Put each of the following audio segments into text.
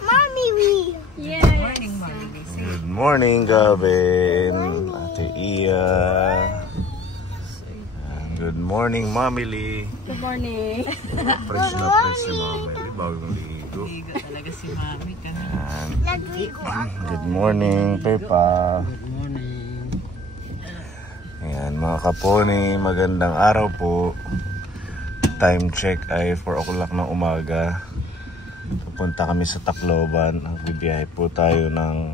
Mommy, Yes. Good morning, Mommy. Good morning, Gavin. Ate Iya. Good morning, Mommy Lee. Good morning. Fresh na fresh si Mommy Lee. Bagong ligo. Ligo talaga si Mami. Good morning, Pepa. Good morning. Ayan, mga kaponi, magandang araw po. Time check ay 4 o'clock ng umaga. Pupunta kami sa Tacloban. Bibiyahe po tayo ng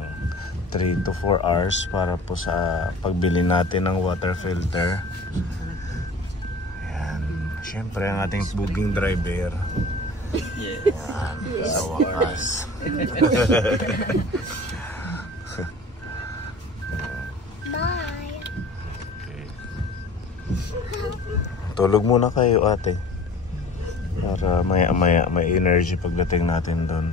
3 to 4 hours para po sa pagbili natin ng water filter. Ayan, syempre ang ating booking driver. Yes. Ayan, sa wakas. bye. Okay. Tulog muna kayo, ate. Para maya-maya may energy pagdating natin doon.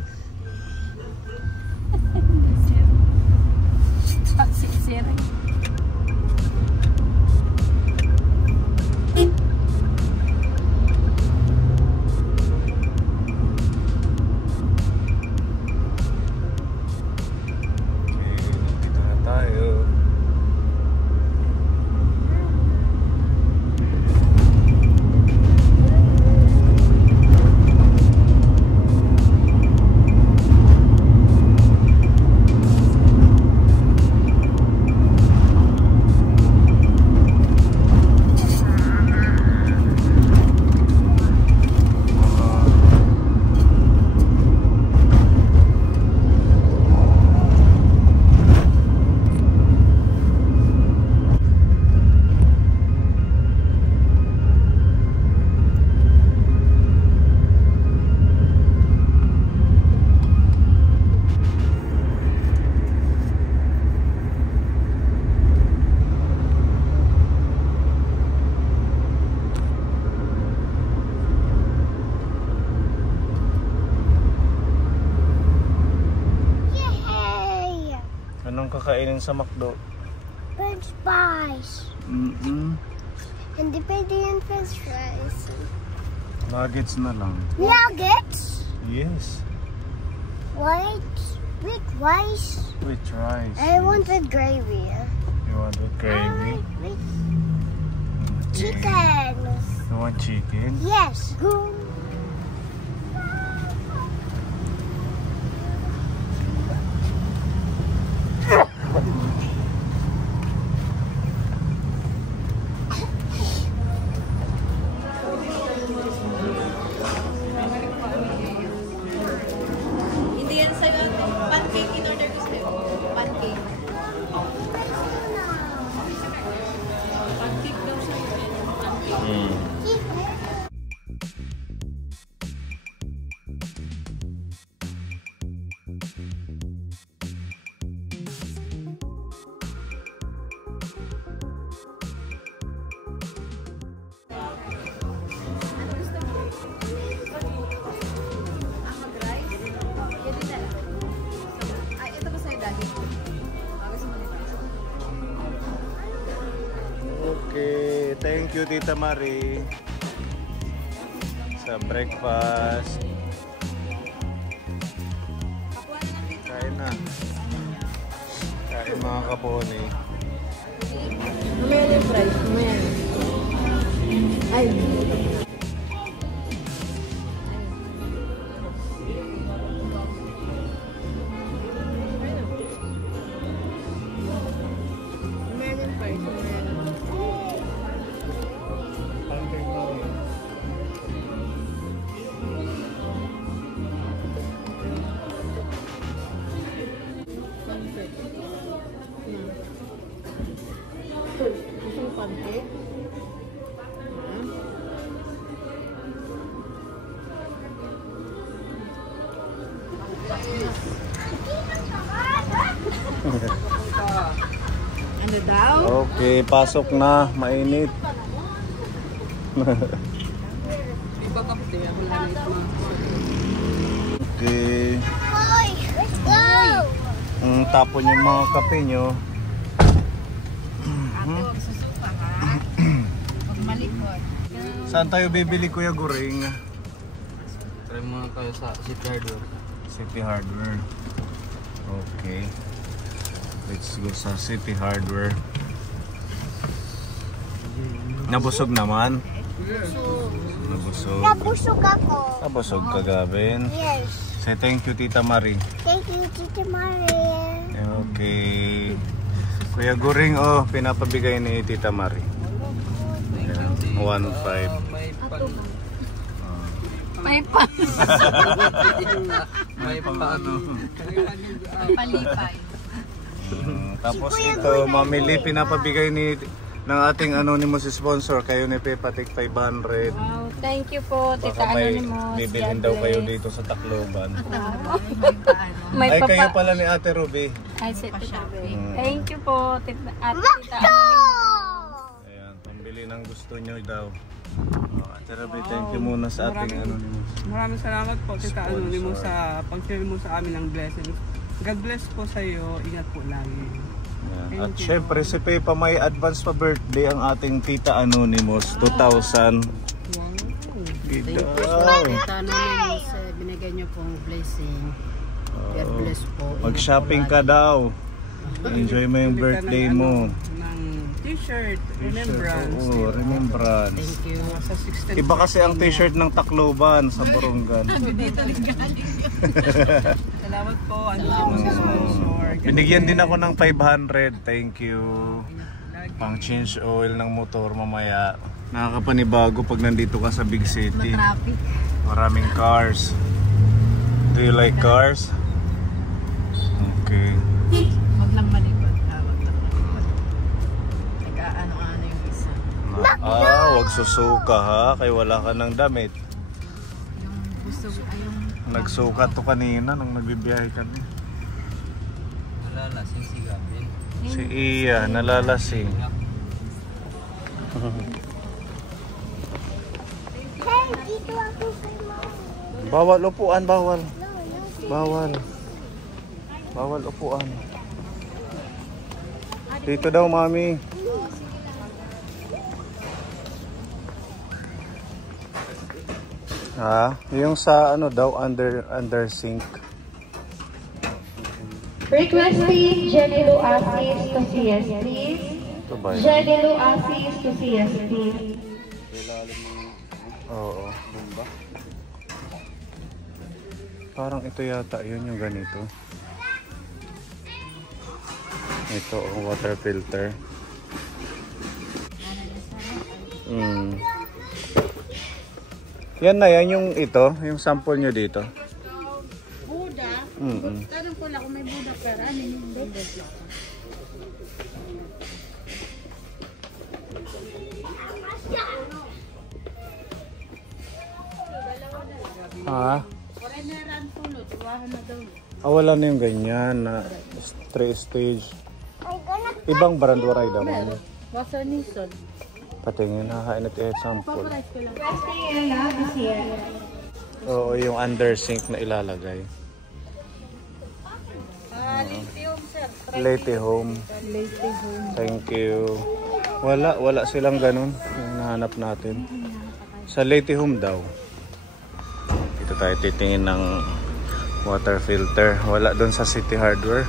Yay! Anong kakainin sa McDo? French fries. And pwede yung French fries. Nuggets na lang. Nuggets? Yes. White? With rice? With rice. I want the gravy. You want with gravy? With Okay. chicken. You want chicken? Yes. Good. Hindi yan sa'yo. Pancake in order ko sa'yo. Pancake. Pancake daw sa'yo. Pancake. Okay, thank you Tita Marie sa breakfast. Kain na. Kain mga kaponi. Mamaya na yung fries. Mamaya na. Ay. Ano daw? Okay, pasok na. Mainit. Okay. Boy, let's go. Tapon yung mga kape nyo. Huwag susuka ha. Huwag malikot. Saan tayo bibili, Kuya Guring? Try muna tayo sa City Hardware. City Hardware. Okay. Let's go sa City Hardware. Nabusog naman. Nabusog. Nabusog ako. Nabusog ka, Gavin. Yes. Say thank you, Tita Marie. Thank you, Tita Maria. Okay. Kuya Guring, oh, pinapabigay ni Tita Marie. 1.5. May pa. May paano. Palipay. Tapos ito, mamili, pinapabigay ng ating anonymous sponsor. Kayo ni Pepatic 500. Wow, thank you po, Tita Baka may Anonymous. bibilhin daw kayo dito sa Tacloban. May Ay, kayo papa. pala ni Ate Ruby. Ay, Tita Ruby. Thank you po, Tita Anonymous. Ayan, pambili ng gusto nyo daw. Ate Ruby, thank you muna sa ating anonymous. Maraming salamat po, Tita Anonymous, sa pag-share mo sa amin ng blessings. God bless po sa iyo. Ingat po lagi. Ayan. At syempre si Pepa may advance pa birthday ang ating Tita Anonymous 2,000. Thank you po, Tita Anonymous. Binigay niyo pong blessing. God bless po. Mag-shopping ka daw. Enjoy mo yung birthday mo. Ng t-shirt, remembrance. Oo, remembrance. Thank you. Sa 16. Iba kasi ang t-shirt ng Tacloban sa Borongan. Salamat po. Ano po sa sponsor. Binigyan din ako ng 500. Thank you. Pang change oil ng motor mamaya. Nakakapanibago pag nandito ka sa big city. Traffic. Maraming cars. Do you like cars? Okay. Wag lang malikot. Wag lang malikot. Nag-ano-ano yung isa. Wag susuka ha. Kaya wala ka ng damit. Yung gusto, yung Nagsukat to kanina nung nagbibiyahe kami. Nalalasing si Gavin. Si Iya, nalalasing. Hey, dito ako kay Mama. Bawal upuan, bawal. Bawal. Bawal upuan. Dito daw, Mami. Ha? Yung sa ano daw, under sink. Requesting Jenny Lou Asis to CST. Ito ba yun? Jenny Lou Asis to CST. Oo. Parang ito yata, yun yung ganito. Ito, water filter. Yan na, yan yung ito, yung sample nyo dito. Buda. Tanong ko lang kung may Buda pero ano yung Buda? Ha? Foreigneran pulo, tuwahan na daw. Wala na yung ganyan na 3 stage. I'm gonna Ibang brand waray daw. Wasa Nissan. Patingin, hahain at sample. Paparas ko lang. Requesting Ella to CST. Oo, yung under sink na ilalagay. Lithium sir. Late home. Thank you. Wala silang ganun. Yung nahanap natin. Sa Late home daw. Dito tayo titingin ng water filter. Wala doon sa City Hardware.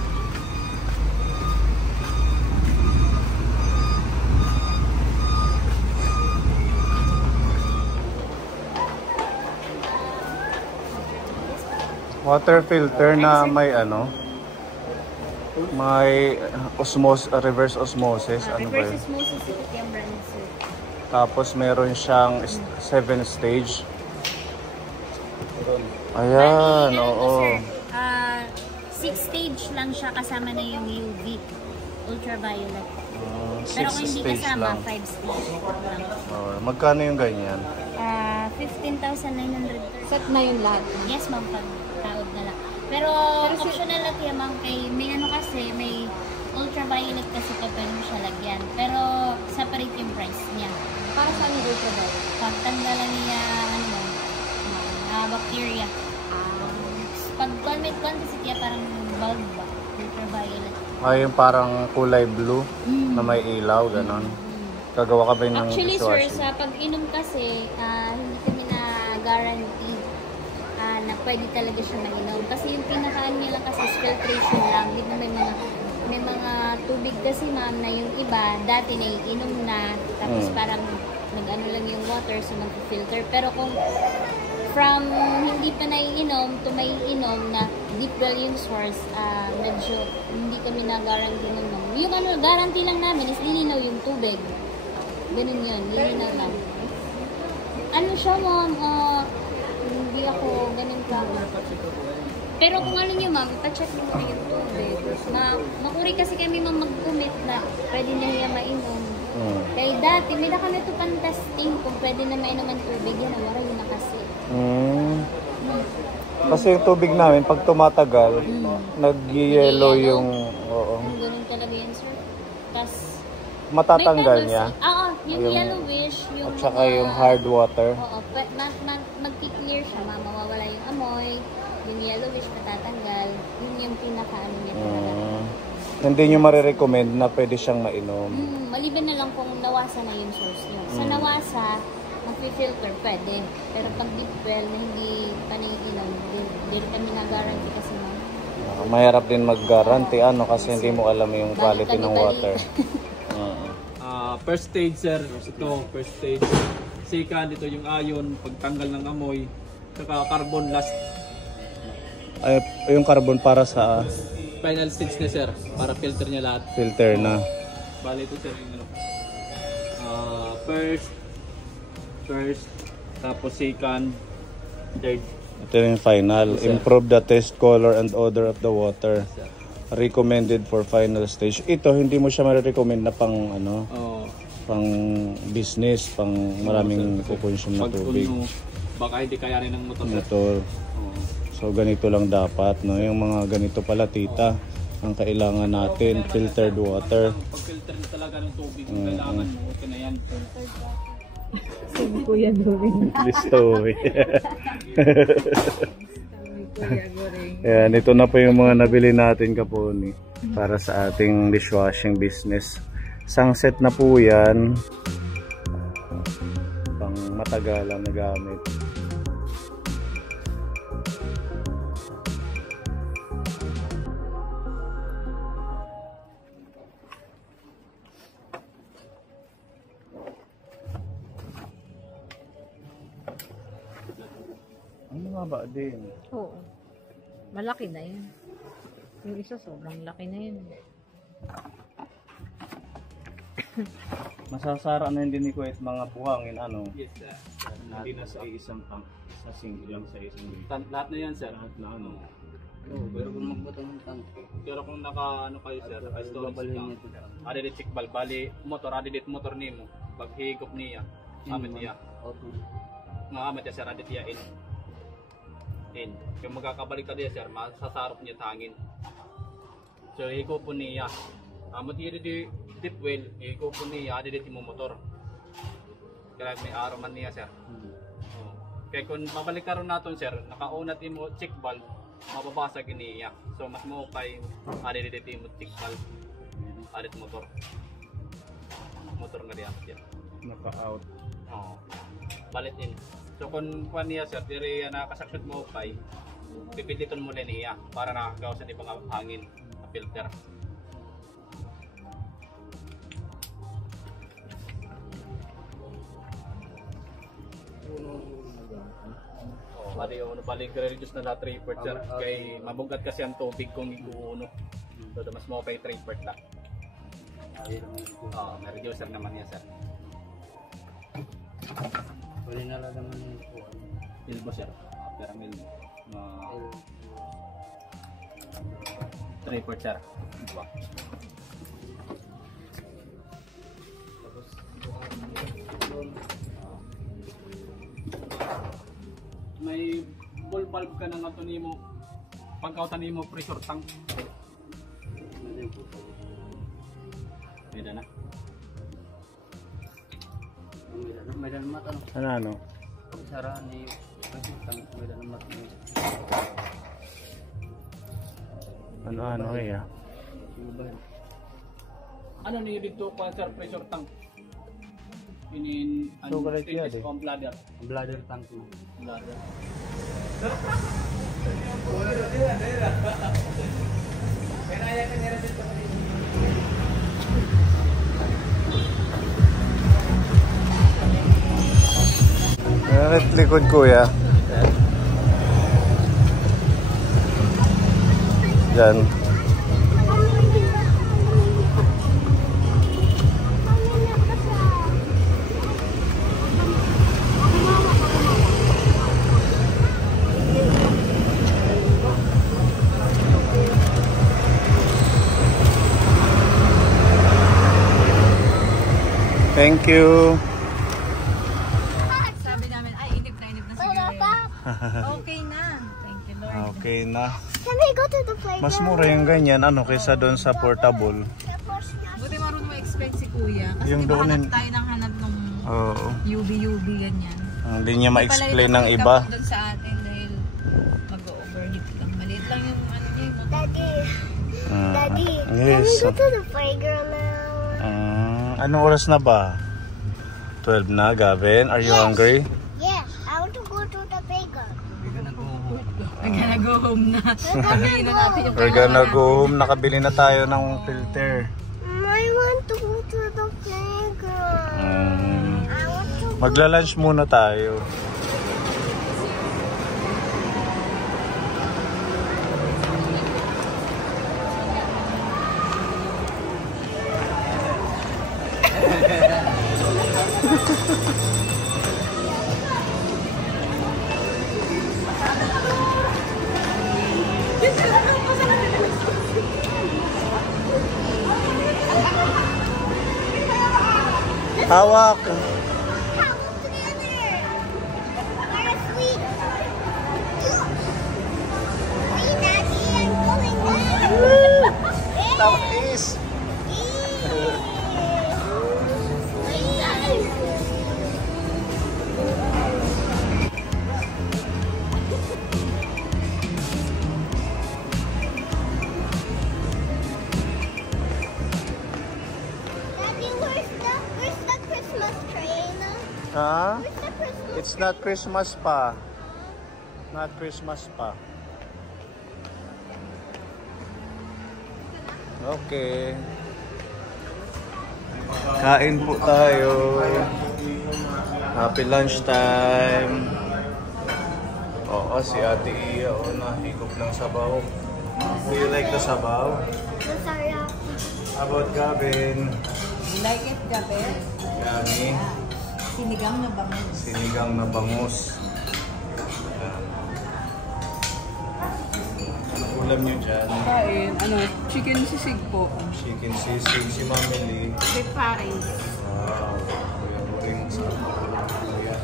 Water filter na may ano, may reverse osmosis, ano ba yun? Osmosis yung brand sir. Tapos meron siyang 7 stage. Ayan, oo. 6 stage lang siya, kasama na yung UV, ultraviolet. Pero 6 kung hindi stage kasama, lang. 5 stage lang. Magkano yung ganyan? 15,930. Set na yun lahat. Yes ma'am, pag taod na lang. Pero optional lang yan ma'am, kay may ano kasi, may ultraviolet kasi pa pwede mo siya lagyan. Pero separate yung price niya. Para saan yung ultraviolet? Pagtanggalan niya, bacteria. Pag may kasi kaya parang bulb ba? Ultraviolet. Yung parang kulay blue na may ilaw, ganon. Gagawa ka ba ng Actually sir, dishwashing? sa pag-inom kasi, hindi kami na guarantee. pwede talaga siya mainom. Kasi yung pinakaan niya lang kasi is filtration lang. Di ba may mga tubig kasi ma'am na yung iba, dati naiinom na, tapos parang nag-ano lang yung water, so mag-filter. Pero kung from hindi pa naiinom to maiinom na deep well yung source, medyo hindi kami na-guarantee naman. Yung ano, guarantee lang namin is lilinaw yung tubig. Ganun yun, lilinaw lang. Ano siya ma'am, hindi ako ganun ka. Pero kung ano nyo ma'am, ipacheck mo muna yung tubig. Makuri kasi kami ma'am mag-commit na pwede na niya mainom. Dahil dati, may na kami ito pang testing kung pwede na mainom ang tubig. Yan, wala yun na kasi. Kasi yung tubig namin, pag tumatagal, nag-yellow yung... Oo. Ganun talaga yun, sir. Tapos, Matatanggal niya. Oo, yung yellowish, yung At saka yung hard water. Oo, mag-clear siya, mawawala yung amoy, yung yellowish matatanggal, yun yung pinaka-ano niya talaga. Hindi nyo marirecommend na pwede siyang mainom. Maliban na lang kung nawasa na yung source niya. Sa nawasa, mag-filter, pwede. Pero pag deep well na hindi pa naiinom, hindi kami na-guarantee kasi ma'am. Mahirap din mag-guarantee kasi hindi mo alam yung quality ng water. First stage sir, ito first stage. Second, ito yung ion, pagtanggal ng amoy. Saka carbon last. Ay, yung carbon para sa Final stage na sir, para filter niya lahat. filter na. Bali ito sir yung ano. First, tapos second, third. Ito yung final. Improve the taste, color, and odor of the water. Recommended for final stage. Ito, hindi mo siya marirecommend na pang ano, pang business, pang maraming kukonsume na tubig. Baka hindi kayanin ng motor. So ganito lang dapat, no? Yung mga ganito pala tita, ang kailangan natin, filtered water. Pag-filter na talaga ng tubig, kailangan mo, okay na yan. Sabi ko yan gawin. Listo. Ayan, ito na po yung mga nabili natin kaponi para sa ating dishwashing business. Sunset na po yan. Pang matagalan na gamit. Ano nga ba din? Oo. Malaki na yun. Yung isa sobrang laki na yun. Masasara na hindi ni Kuwait mga buhangin ano? Yes sir. Hindi na sa isang tank, sa single lang sa isang Lahat na yan sir. lahat na ano. Pero kung magbuto ng tank. Pero kung naka ano kayo sir, ay storage ka. Adedit check bal, bali motor, adedit motor nimo. Pag higop niya, amit niya. Nga amit niya sir, adedit niya in. Yung magkakabalik ka diya sir, masasarap niya tangin. So higop po niya. Amat niya di deep well, higop po niya, adedit mo motor. Kaya may araw man niya sir. Kaya kung mabalik karon naton sir, nakaunat mo check valve, mababasag niya. So mas mo kay adedit mo check valve. Adedit motor. Motor nga diya. Naka-out. Oo. Balit in. So kung kuan niya sir, diri nakasaksot mo kay pipiliton mo lang niya para nakagawa sa ibang hangin na filter. Bali reduce na na 3% sir. Kay mabugat kasi ang tubig kung iguuno. So mas mo kay 3% lang. Na-reduce sir naman niya sir. Pwede na lang naman yung Milbo sir. Pero milbo. 3% sir. Diba? May ball valve ka na nga ito nimo. Pagkautan nimo pressure tank. Pwede na. may dalamat ano. Ano? Pagsaraan ni may dalamat. Ano kaya? Ano niyo dito pa sir pressure tank? stainless o bladder? Bladder tank na. Bladder. At likod kuya. Yan. Thank you. Sabi namin, ay, inip na siguro yun. Okay na. Thank you, Lord. Okay na. Can we go to the playground? Mas mura yung ganyan, ano, kaysa doon sa portable. Buti marunong ma-explain si Kuya. Kasi Yung di ba doon hanap tayo ng hanap ng Oo. UV, ganyan. Hindi niya ma-explain ng iba. Doon sa atin dahil mag-overheat lang. Maliit lang yung ano niya. Yung Daddy, Daddy, can Yes. we go to the playground now? Anong oras na ba? 12 na, Gavin. Are you hungry? Yes, I want to go to the playground. We're gonna go home na. Pabili na natin yung We're gonna go home. Nakabili na tayo ng filter. I want to go to the playground. I want to Magla-lunch muna tayo. Hawak. Tapis. Ha? It's not Christmas pa. Not Christmas pa. Okay. Kain po tayo. Happy lunchtime. Oo, si Ate Iya. Oo, nahigop ng sabaw. Do you like the sabaw? How about Gavin? You like it, Gabi? Yummy. Sinigang na bangus. Sinigang na bangus. Ano ulam nyo dyan? Kain, chicken sisig po. Chicken sisig, si Mami Lee. With Paris. Wow. Kuya Boring sa kuya.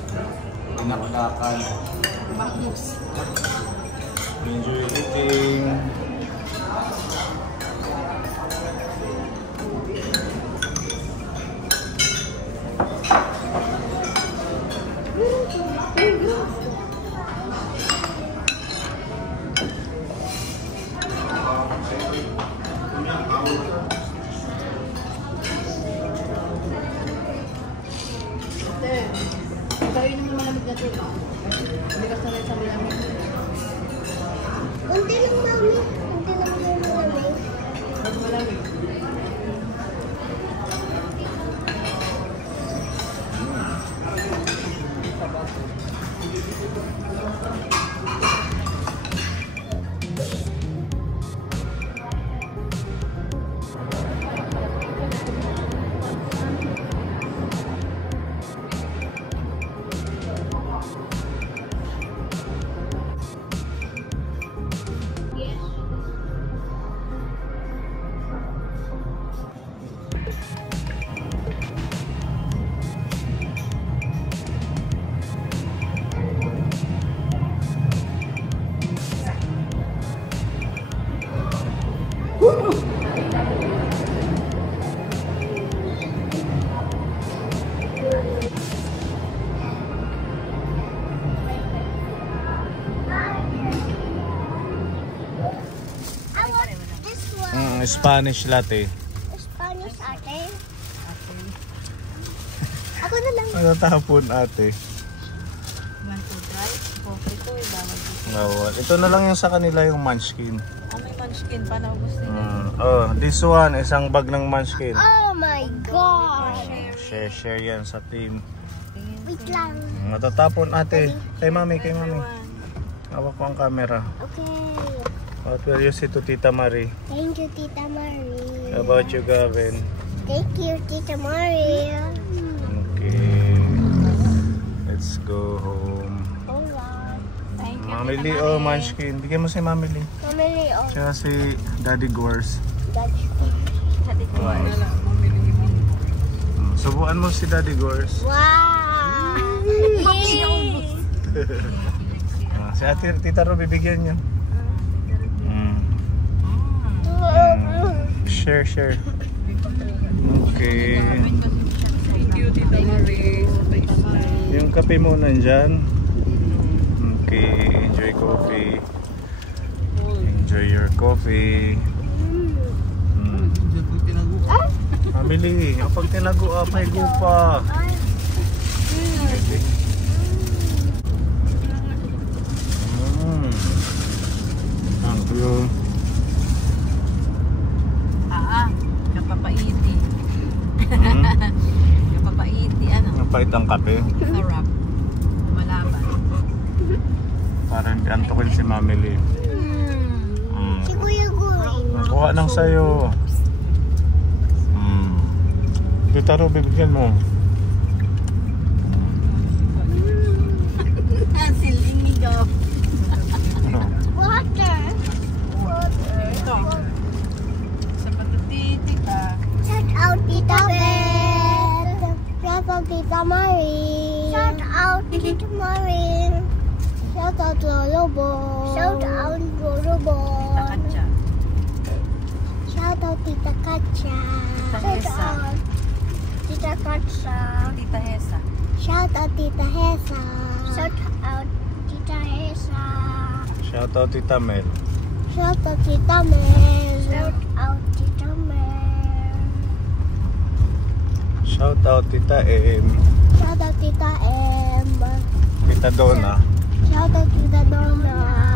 Pinakdakan. Bangus. Enjoy eating. Gawin mo malamig na tuba. Hindi ka sanay sa malamig. Unti lang, Mami. Unti lang yung malamig. Malamig. Spanish latte. Spanish ate. Ako na lang. natatapon ate? Want to try? Coffee to eh, bawal dito. Bawal. Ito na lang yung sa kanila yung munchkin. May munchkin pa na gusto nila. Oh, this one, isang bag ng munchkin. Oh my God! Share yan sa team. Wait lang. Matatapon ate. Kay mami. Hawak ko ang camera. Okay. What will you say to Tita Marie? Thank you, Tita Marie. How about you, Gavin? Thank you, Tita Marie. Okay. Let's go home. Alright. Thank you. Mami Lee, oh, munchkin. Bigyan mo si Mami Lee. Family of Tsaka si Daddy Gores. Daddy. Subuan mo si Daddy Gores. Wow! Si Ate Tita Ro, bibigyan niyo. Share. Okay. Thank you, Tita Marie. Yung kape mo nandyan. Okay, enjoy coffee. Enjoy your coffee. Family, kapag tinago, may gupa. Thank you. Kapapaiti. Kapapaiti, ano? Napait ang kape. Sarap. Malaban. Parang antokin si Mami Lee. Si Kuya Goy. Nakuha nang sayo. Tita Ro, bibigyan mo. Silingigaw. Ano? Water. Ito. Sa patutiti ka. Shout out Tita Beth. Shout out Tita Marie. Shout out Tita Marie. Shout out Lolobo. Shout out Lolobo. Takatsa. Shout out Tita Katja. Tita Shout Hesa. out Tita Katja. Tita Hesa. Shout out Tita Hesa. Shout out Tita Hesa. Shout out Tita Mel. Shout out Tita Mel. Shout out Tita Mel. Shout out Tita M. Shout out Tita M. Tita Donna. Shout out Tita Donna.